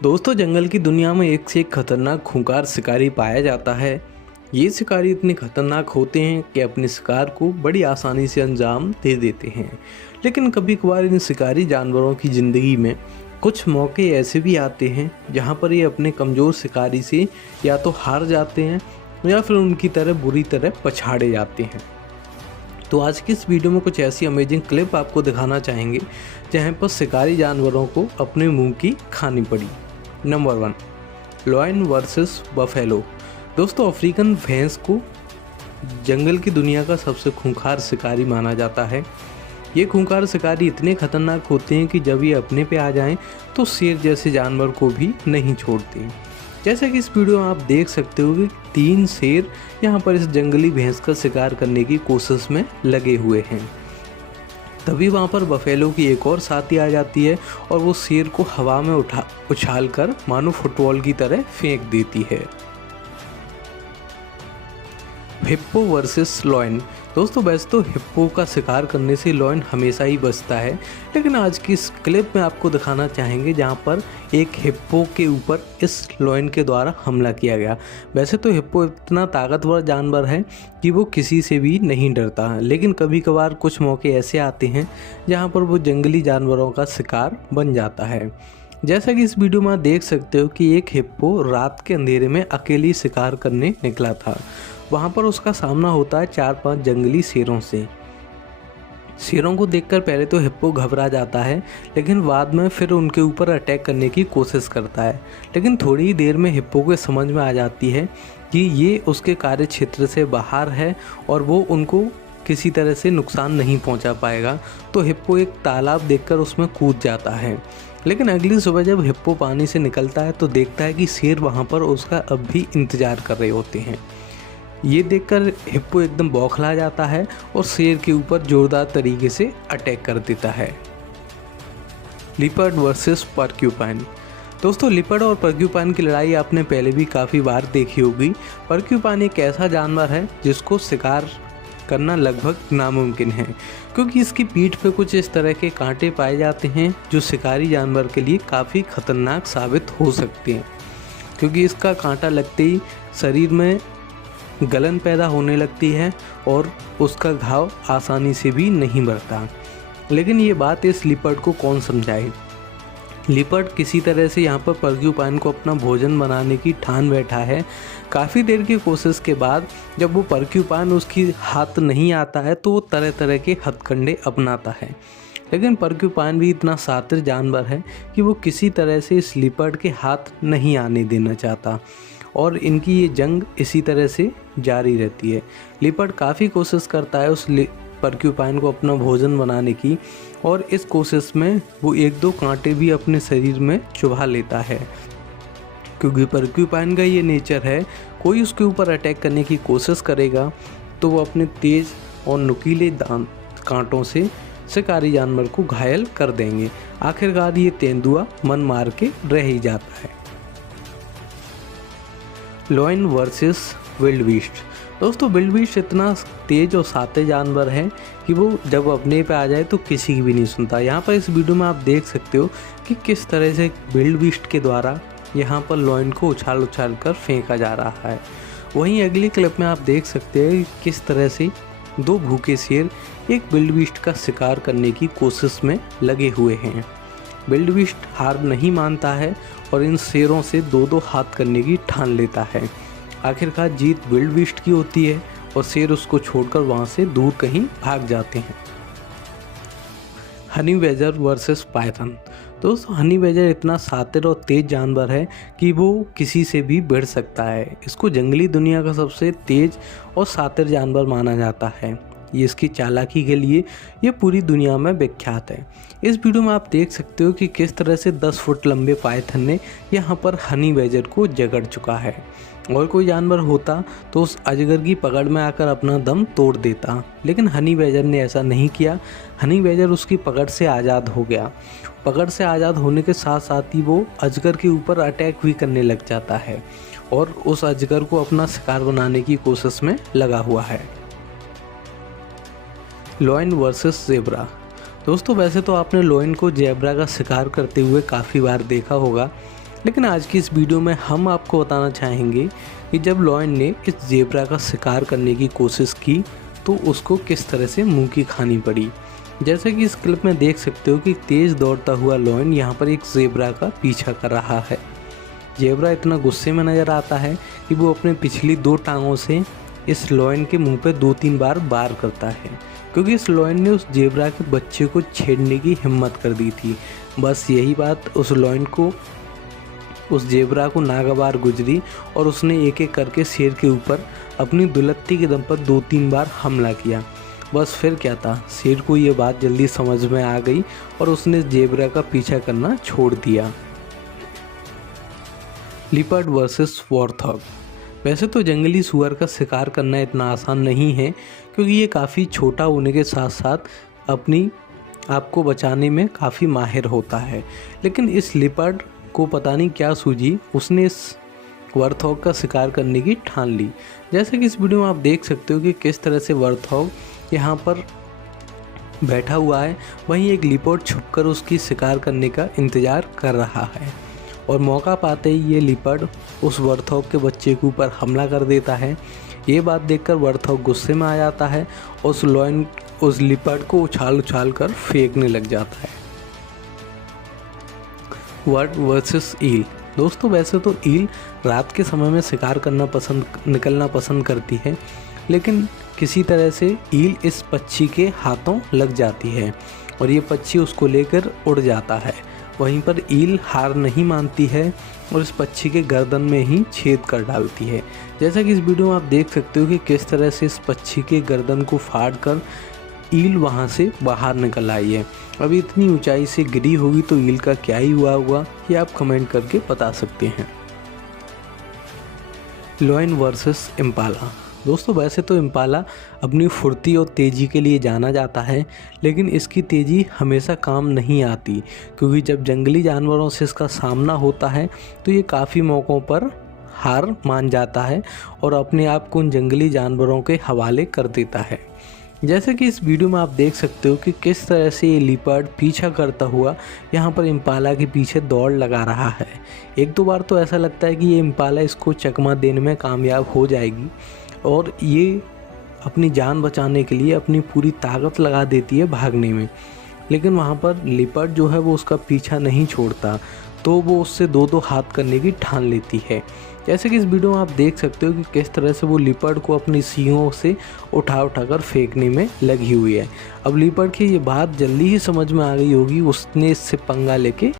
दोस्तों, जंगल की दुनिया में एक से एक खतरनाक खूंखार शिकारी पाया जाता है। ये शिकारी इतने खतरनाक होते हैं कि अपने शिकार को बड़ी आसानी से अंजाम दे देते हैं। लेकिन कभी कभार इन शिकारी जानवरों की ज़िंदगी में कुछ मौके ऐसे भी आते हैं जहां पर ये अपने कमज़ोर शिकारी से या तो हार जाते हैं या फिर उनकी तरह बुरी तरह पछाड़े जाते हैं। तो आज की इस वीडियो में कुछ ऐसी अमेजिंग क्लिप आपको दिखाना चाहेंगे जहाँ पर शिकारी जानवरों को अपने मुंह की खानी पड़ी। Number 1, lion versus buffalo. दोस्तों, अफ्रीकन भैंस को जंगल की दुनिया का सबसे खूंखार शिकारी माना जाता है। ये खूंखार शिकारी इतने खतरनाक होते हैं कि जब ये अपने पे आ जाएं तो शेर जैसे जानवर को भी नहीं छोड़ते। जैसा कि इस वीडियो में आप देख सकते हो कि 3 शेर यहाँ पर इस जंगली भैंस का शिकार करने की कोशिश में लगे हुए हैं। तभी वहाँ पर बफेलो की एक और साथी आ जाती है और वो शेर को हवा में उछाल कर मानो फुटबॉल की तरह फेंक देती है। Hippo versus lion. दोस्तों, वैसे तो हिप्पो का शिकार करने से लॉयन हमेशा ही बचता है, लेकिन आज की इस क्लिप में आपको दिखाना चाहेंगे जहां पर एक हिप्पो के ऊपर इस लॉयन के द्वारा हमला किया गया। वैसे तो हिप्पो इतना ताकतवर जानवर है कि वो किसी से भी नहीं डरता, लेकिन कभी कभार कुछ मौके ऐसे आते हैं जहां पर वो जंगली जानवरों का शिकार बन जाता है। जैसा कि इस वीडियो में आप देख सकते हो कि एक हिप्पो रात के अंधेरे में अकेली शिकार करने निकला था। वहाँ पर उसका सामना होता है 4-5 जंगली शेरों से। शेरों को देखकर पहले तो हिप्पो घबरा जाता है, लेकिन बाद में फिर उनके ऊपर अटैक करने की कोशिश करता है। लेकिन थोड़ी ही देर में हिप्पो को समझ में आ जाती है कि ये उसके कार्य क्षेत्र से बाहर है और वो उनको किसी तरह से नुकसान नहीं पहुंचा पाएगा। तो हिप्पो एक तालाब देखकर उसमें कूद जाता है। लेकिन अगली सुबह जब हिप्पो पानी से निकलता है तो देखता है कि शेर वहाँ पर उसका अब भी इंतज़ार कर रहे होते हैं। ये देखकर हिप्पो एकदम बौखला जाता है और शेर के ऊपर जोरदार तरीके से अटैक कर देता है। Leopard versus porcupine. दोस्तों, लिपर्ड और पर्क्यूपाइन की लड़ाई आपने पहले भी काफ़ी बार देखी होगी। पर्क्यूपाइन एक ऐसा जानवर है जिसको शिकार करना लगभग नामुमकिन है, क्योंकि इसकी पीठ पे कुछ इस तरह के कांटे पाए जाते हैं जो शिकारी जानवर के लिए काफ़ी खतरनाक साबित हो सकते हैं, क्योंकि इसका कांटा लगते ही शरीर में गलन पैदा होने लगती है और उसका घाव आसानी से भी नहीं भरता। लेकिन ये बात इस लिपर्ड को कौन समझाए। लिपर्ड किसी तरह से यहाँ पर पर्क्यूपाइन को अपना भोजन बनाने की ठान बैठा है। काफ़ी देर की कोशिश के बाद जब वो पर्क्यूपाइन उसकी हाथ नहीं आता है तो वो तरह तरह के हथकंडे अपनाता है। लेकिन पर्क्यूपाइन भी इतना शातिर जानवर है कि वो किसी तरह से इस लिपर्ड के हाथ नहीं आने देना चाहता और इनकी ये जंग इसी तरह से जारी रहती है। लिपर्ड काफ़ी कोशिश करता है उस पर्क्यूपाइन को अपना भोजन बनाने की, और इस कोशिश में वो 1-2 कांटे भी अपने शरीर में चुभा लेता है, क्योंकि पर्क्यूपाइन का ये नेचर है, कोई उसके ऊपर अटैक करने की कोशिश करेगा तो वो अपने तेज़ और नुकीले दांत कांटों से शिकारी जानवर को घायल कर देंगे। आखिरकार ये तेंदुआ मन मार के रह ही जाता है। Lion versus wild beast. दोस्तों, विल्ड बीस्ट इतना तेज और शातिर जानवर है कि वो जब अपने पे आ जाए तो किसी की भी नहीं सुनता। यहाँ पर इस वीडियो में आप देख सकते हो कि किस तरह से विल्ड बीस्ट के द्वारा यहाँ पर लॉयन को उछाल उछाल कर फेंका जा रहा है। वहीं अगली क्लिप में आप देख सकते हैं किस तरह से 2 भूखे शेर एक विल्ड बीस्ट का शिकार करने की कोशिश में लगे हुए हैं। विल्ड बीस्ट हार नहीं मानता है और इन शेरों से 2-2 हाथ करने की ठान लेता है। आखिरकार जीत विल्ड बीस्ट की होती है और शेर उसको छोड़कर वहाँ से दूर कहीं भाग जाते हैं। Honey badger versus Python. दोस्तों, हनी बैजर इतना शातिर और तेज जानवर है कि वो किसी से भी भिड़ सकता है। इसको जंगली दुनिया का सबसे तेज और शातिर जानवर माना जाता है। ये इसकी चालाकी के लिए ये पूरी दुनिया में विख्यात है। इस वीडियो में आप देख सकते हो कि किस तरह से 10 फुट लंबे पाइथन ने यहाँ पर हनी बैजर को जकड़ चुका है, और कोई जानवर होता तो उस अजगर की पकड़ में आकर अपना दम तोड़ देता, लेकिन हनी बैजर ने ऐसा नहीं किया। हनी बैजर उसकी पकड़ से आज़ाद हो गया। पकड़ से आज़ाद होने के साथ साथ ही वो अजगर के ऊपर अटैक भी करने लग जाता है और उस अजगर को अपना शिकार बनाने की कोशिश में लगा हुआ है। Lion versus zebra. दोस्तों वैसे तो आपने लॉयन को ज़ेब्रा का शिकार करते हुए काफ़ी बार देखा होगा, लेकिन आज की इस वीडियो में हम आपको बताना चाहेंगे कि जब लॉयन ने इस ज़ेब्रा का शिकार करने की कोशिश की तो उसको किस तरह से मुंह की खानी पड़ी। जैसे कि इस क्लिप में देख सकते हो कि तेज़ दौड़ता हुआ लॉयन यहाँ पर एक ज़ेब्रा का पीछा कर रहा है। ज़ेब्रा इतना गुस्से में नज़र आता है कि वो अपने पिछली 2 टांगों से इस लॉयन के मुंह पे 2-3 बार वार करता है, क्योंकि इस लॉयन ने उस ज़ेब्रा के बच्चे को छेड़ने की हिम्मत कर दी थी। बस यही बात उस ज़ेब्रा को नागवार गुजरी और उसने एक एक करके शेर के ऊपर अपनी दुलत्ती के दम पर 2-3 बार हमला किया। बस फिर क्या था, शेर को ये बात जल्दी समझ में आ गई और उसने ज़ेब्रा का पीछा करना छोड़ दिया। Leopard versus warthog. वैसे तो जंगली सुअर का शिकार करना इतना आसान नहीं है, क्योंकि ये काफ़ी छोटा होने के साथ साथ अपनी आप को बचाने में काफ़ी माहिर होता है। लेकिन इस लिपर्ड को पता नहीं क्या सूझी, उसने इस वॉर्थॉग का शिकार करने की ठान ली। जैसे कि इस वीडियो में आप देख सकते हो कि किस तरह से वॉर्थॉग यहाँ पर बैठा हुआ है, वहीं एक लिपर्ड छुपकर उसकी शिकार करने का इंतज़ार कर रहा है और मौका पाते ही ये लिपर्ड उस वॉर्थॉग के बच्चे के ऊपर हमला कर देता है। ये बात देखकर वॉर्थॉग गुस्से में आ जाता है और उस लिपर्ड को उछाल कर फेंकने लग जाता है। वर्ड वर्सेस ईल। दोस्तों वैसे तो ईल रात के समय में शिकार निकलना पसंद करती है, लेकिन किसी तरह से ईल इस पक्षी के हाथों लग जाती है और ये पक्षी उसको लेकर उड़ जाता है। वहीं पर ईल हार नहीं मानती है और इस पक्षी के गर्दन में ही छेद कर डालती है। जैसा कि इस वीडियो में आप देख सकते हो कि किस तरह से इस पक्षी के गर्दन को फाड़कर ईल वहां से बाहर निकल आई है। अभी इतनी ऊंचाई से गिरी होगी तो ईल का क्या ही हुआ होगा, ये आप कमेंट करके बता सकते हैं। Lion versus Impala. दोस्तों वैसे तो इम्पाला अपनी फुर्ती और तेज़ी के लिए जाना जाता है, लेकिन इसकी तेज़ी हमेशा काम नहीं आती, क्योंकि जब जंगली जानवरों से इसका सामना होता है तो ये काफ़ी मौक़ों पर हार मान जाता है और अपने आप को उन जंगली जानवरों के हवाले कर देता है। जैसे कि इस वीडियो में आप देख सकते हो कि किस तरह से ये लिपर्ड पीछा करता हुआ यहाँ पर इम्पाला के पीछे दौड़ लगा रहा है। 1-2 बार तो ऐसा लगता है कि ये इम्पाला इसको चकमा देने में कामयाब हो जाएगी और ये अपनी जान बचाने के लिए अपनी पूरी ताकत लगा देती है भागने में, लेकिन वहाँ पर लिपर्ड जो है वो उसका पीछा नहीं छोड़ता, तो वो उससे 2-2 हाथ करने की ठान लेती है। जैसे कि इस वीडियो में आप देख सकते हो कि किस तरह से वो लिपर्ड को अपनी सींगों से उठाकर फेंकने में लगी हुई है। अब लिपर्ड की ये बात जल्दी ही समझ में आ गई होगी, उसने इससे पंगा लेके